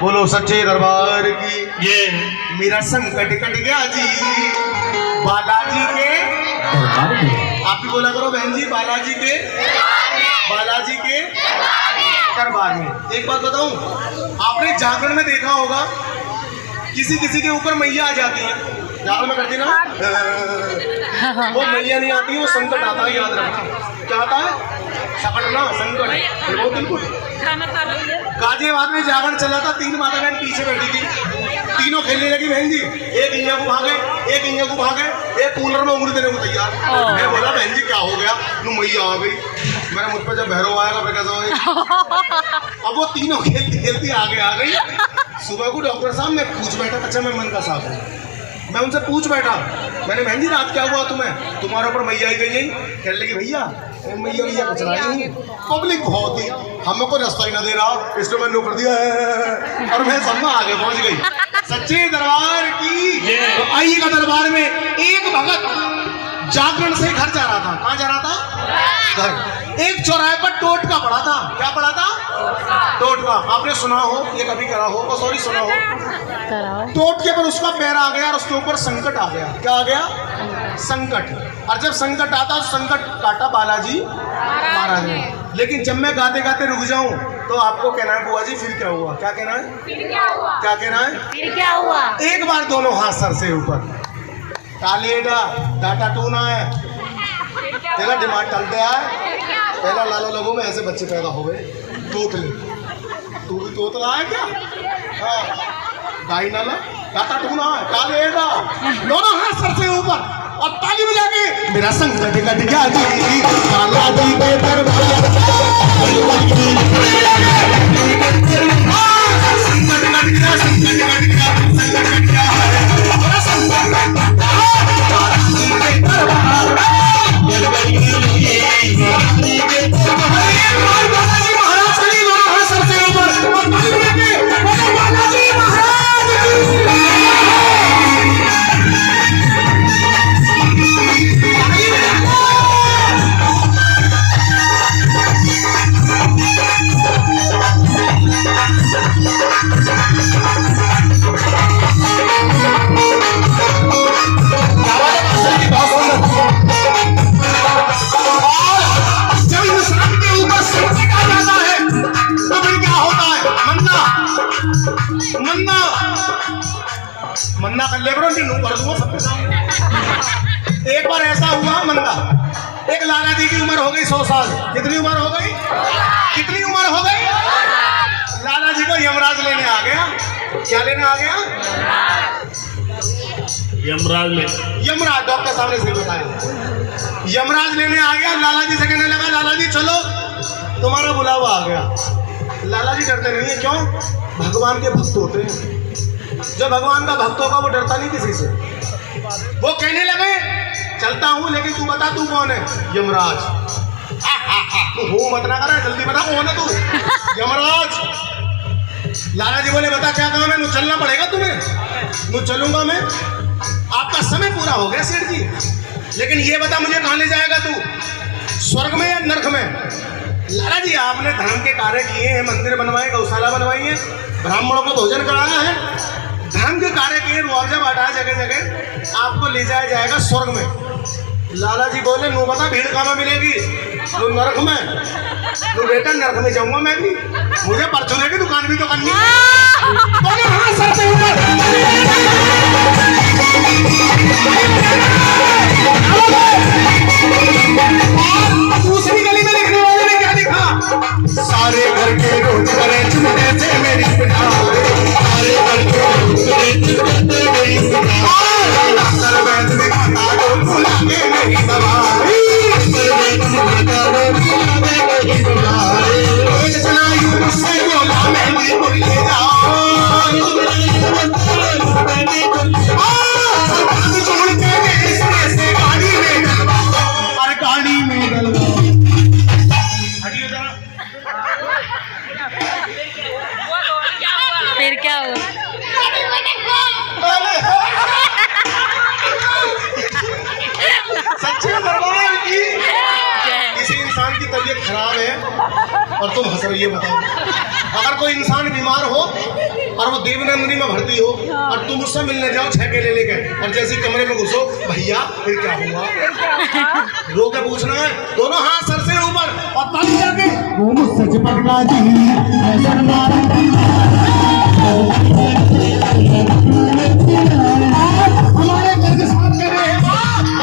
बोलो सच्चे दरबार की। ये मेरा संकट कट गया जी बालाजी के। आप भी बोला करो बहन जी, बालाजी के दरबार में। एक बात बताऊं, आपने जागरण में देखा होगा किसी किसी के ऊपर मैया आ जाती है, जागरण में करती ना, वो मैया नहीं आती, वो संकट आता है। याद रखना, क्या आता है? संकट ना, संकट। वो बिल्कुल गाजियाबाद में जागरण चला था, 3 माता बहन पीछे बैठी थी, तीनों खेलने लगी बहन जी। एक इंजा को भागे, एक इंजा को भागे, एक कूलर में उंगली देने को तैयार। मैं बोला बहन जी क्या हो गया? नु मैया आ गई। मैंने मुझ पर जब भैरव आएगा फिर कैसा होगा? अब वो तीनों खेलती खेलती आगे आ गई। सुबह को डॉक्टर साहब मैं पूछ बैठा, अच्छा मैं मन का साफ हूँ, मैं उनसे पूछ बैठा, मैंने बहन जी रात क्या हुआ तुम्हें? तुम्हारे ऊपर मैया आई गई है। कहने लगी भैया मैया कुछ नहीं, पब्लिक बहुत ही हमको रास्ता ही ना दे रहा, इसलिए मैंने कर दिया है और मैं सब में आगे पहुंच गई। सच्चे दरबार की। तो आइएगा दरबार में। एक भगत जागरण से घर जा रहा था। कहाँ जा रहा था? घर। एक चौराहे पर टोटका पड़ा था। क्या पड़ा था? टोटका। आपने सुना हो, ये कभी करा हो, सॉरी सुना हो, टोटके पर उसका पैर आ गया और उसके ऊपर संकट आ गया। क्या आ गया? संकट। और जब संकट आता तो संकट काटा बालाजी महाराज ने। लेकिन जब मैं गाते गाते रुक जाऊं तो आपको कहना है बुआ जी फिर क्या हुआ? क्या कहना है? फिर क्या हुआ? क्या कहना है? फिर क्या हुआ? एक बार दोनों हाथ सर से ऊपर। कालेडा डाटा टूना है, तेरा दिमाग टलते है। पहला लालो लोगों में ऐसे बच्चे पैदा हो गए, तोतले। तू भी तोतला है क्या? हाँ, गाई नाला डाटा टूना है, कालेडा, दोनों हाथ सर से ऊपर और ताली बजा के मेरा संकट कट गया जी बालाजी के दरबार। संकट कट गया, संकट कट गया, संकट कट गया है। मन्ना कर ले करो, नहीं कर दूंगा सबके सामने। एक बार ऐसा हुआ मन्ना, एक लाला जी की उम्र हो गई 100 साल। कितनी उम्र हो गई? कितनी उम्र हो गई? लाला जी को यमराज लेने आ गया। क्या लेने आ गया? यमराज में यमराज डॉक्टर साहब ने सही बताया। यमराज लेने आ गया, लाला जी से कहने लगा लाला जी चलो तुम्हारा बुलावा आ गया। लाला जी डरते नहीं है, क्यों? भगवान के भक्त होते हैं। जो भगवान का भक्त होगा वो डरता नहीं किसी से। वो कहने लगे चलता हूं लेकिन तू बता तू कौन है? यमराज। तू हो मत ना करा, जल्दी बता कौन है तू? यमराज। लाला जी बोले बता क्या काम है? मुझे चलना पड़ेगा तुम्हें। मुझे चलूंगा मैं। आपका समय पूरा हो गया सेठ जी, लेकिन ये बता मुझे कहां ले जाएगा तू? स्वर्ग में या नरक में? लाला जी आपने धर्म के कार्य किए हैं, मंदिर बनवाए, गौशाला बनवाई है, ब्राह्मणों को भोजन कराया है, धर्म के कार्य किए, मुआवजा बांटा है जगह जगह, आपको ले जाया जाएगा स्वर्ग में। लाला जी बोले नो बता भीड़ कहाँ मिलेगी? तो नरक में। तो बेटा नरक में जाऊंगा मैं भी, मुझे परचूने की दुकान भी तो करनी है। हाँ सर से ऊपर। दूसरी गली में लिखने वाले ने क्या लिखा? सारे घर के रोज करे चुनने से मेरी पिता, सारे घर के रोज करे चुनने मेरी पिता, सर्वैत में खाता दो भुला के नहीं दबाई, सर्वैत में खाता दो भुला के नहीं दबाई, एक जनायु मुझसे बोला मैं भी भूल जाऊं, छोड़ के मेरे सिरे से गाड़ी में डलवा, और गाड़ी में डलवा। फिर क्या हुआ? सच्चे दरबार की। किसी इंसान की तबीयत खराब है और तुम हंस रही है, बताओ। अगर कोई इंसान बीमार हो और वो देवनंदिनी में भर्ती हो और तुम उससे मिलने जाओ 6 केले लेके और जैसे ही कमरे में घुसो, भैया फिर क्या हुआ, रो के पूछना है, दोनों हाथ सर से ऊपर और ताली जाके वो मुझसे चिपक गया जी, हमारे घर के साथ कह रहे हैं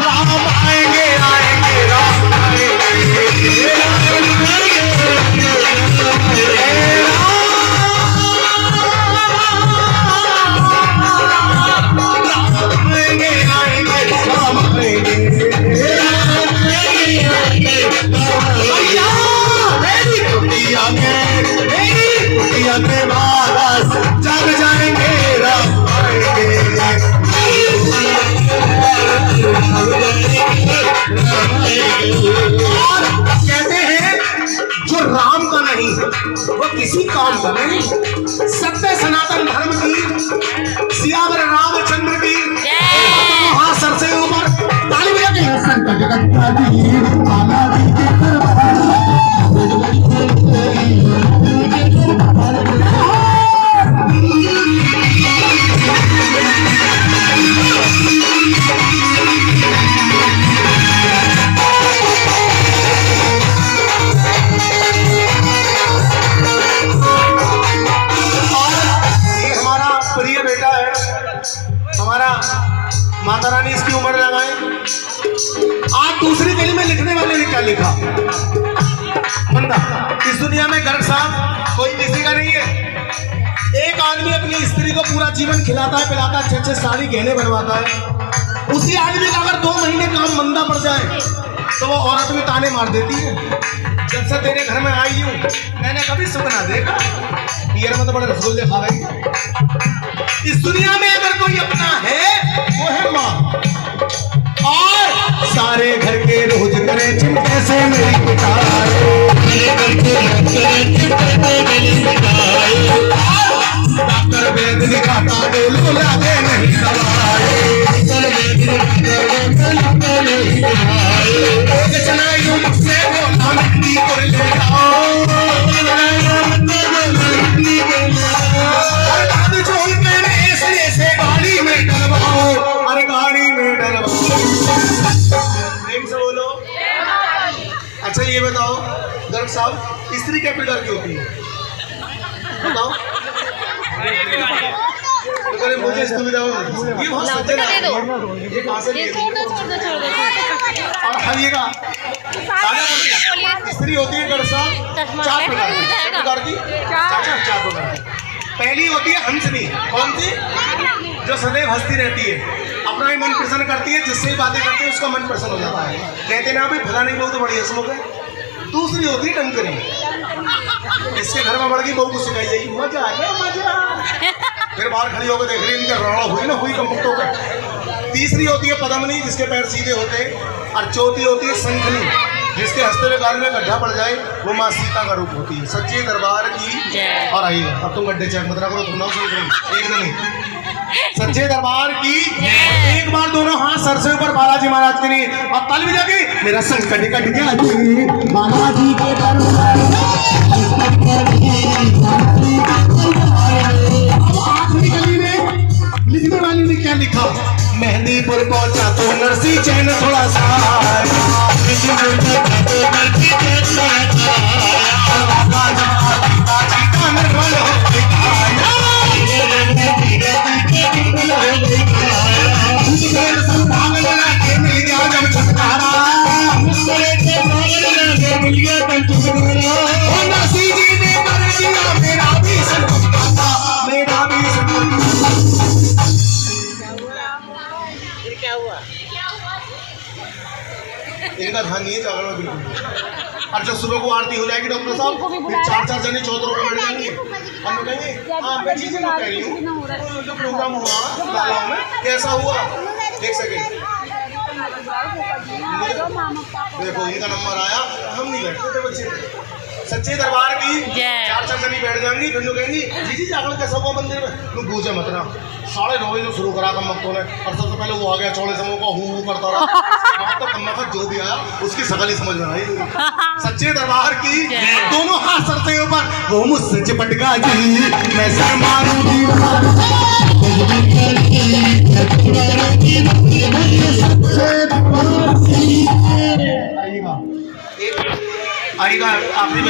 राम आएंगे आएंगे राम आएंगे, जग जाएंगे राम आएंगे। कहते हैं जो राम का नहीं वो किसी काम का नहीं। सत्य सनातन धर्म की, सियावर रामचंद्र की, हाथ सर से ऊपर ताली बजा के माता रानी इसकी उम्र लगाए। आज दूसरी कली में लिखने वाले ने क्या लिखा, बंदा इस दुनिया में गर्ग साहब कोई किसी का नहीं है। एक आदमी अपनी स्त्री को पूरा जीवन खिलाता है पिलाता है, अच्छे साड़ी गहने बनवाता है। उसी आदमी का अगर 2 महीने काम मंदा पड़ जाए तो वो औरत भी ताने मार देती है, जब से तेरे घर में आई हूँ मैंने कभी सुख ना देखा, पियर में तो बड़े रसगुल्ले खा रही। इस दुनिया में अगर कोई अपना है वो है माँ, और सारे घर के रोज करे चिमटे से मेरी पिटाई, डॉक्टर वैद्य दिखाता बोलो लागे नहीं दवाई, मुझसे बोला मिट्टी को ले आओ, गाड़ी में डलवाओ, अरे गाड़ी में डलवाओ। प्रेम से बोलो। अच्छा ये बताओ गर्ग साहब, स्त्री क्या प्रकार की होती है बताओ? अरे मुझे सुविधा हो, ये बहुत सज्जन है, ये कहाँ से लिए? और हरिएगा स्त्री होती है गर्ग साहब 4 प्रकार की। पहली होती है हंसनी, कौन सी? जो सदैव हंसती रहती है, अपना ही मन प्रसन्न करती है, जिससे ही बातें करती है उसका मन प्रसन्न हो जाता है, कहते ना भाई फलाने की बहू तो बड़ी हंसमुख है। दूसरी होती है टंकरी, इसके घर में बड़की बहू को सिखाई जाएगी, मजा आ गया मजा, फिर बाहर खड़ी होकर देख रही इनका राणा हुई ना हुई कमुक्तों का। तीसरी होती है पद्मनी, जिसके पैर सीधे होते हैं, और चौथी होती है शंखनी, जिसके हंसते हुए गाल में गड्ढा पड़ जाए वो माँ सीता का रूप होती है। सच्चे दरबार की। और आइए अब तुम गड्ढे चेक मत करो, तुम ना सुन एक नहीं। सच्चे दरबार की। एक बार दोनों हाथ सर से ऊपर बालाजी महाराज के लिए और ताली बजा के मेरा संकट कट गया जी बालाजी के दरबार। आखिरी गली में लिखने वाली ने क्या लिखा? मेहंदीपुर पहुंचा तो नरसी चैन थोड़ा सा इनका ध्यान नहीं है जागरण बिल्कुल। और जब सुबह को आरती हो जाएगी डॉक्टर साहब फिर 4-4 जने चौधरों में बैठ जाएंगे। हम कहेंगे हाँ मैं चीजें कह रही हूँ जो प्रोग्राम हुआ लाला में कैसा हुआ। एक सेकेंड देखो इनका नंबर आया, हम नहीं बैठते थे बच्चे। सच्चे दरबार की 4-4 जनी बैठ जाएंगी फिर जो कहेंगी जी जागरण कैसा हुआ मंदिर में। तुम पूछे मत ना 9:30 बजे शुरू करा कम वक्तों ने और सबसे पहले वो आ गया चौड़े समूह का हू करता रहा। तो कम जो भी आया उसकी शकल ही समझ में आई। सच्चे दरबार की दोनों हाथ सर से ऊपर वो मुझसे चिपट गया जी मैं सर मारूंगी आइएगा आइएगा, आखिरी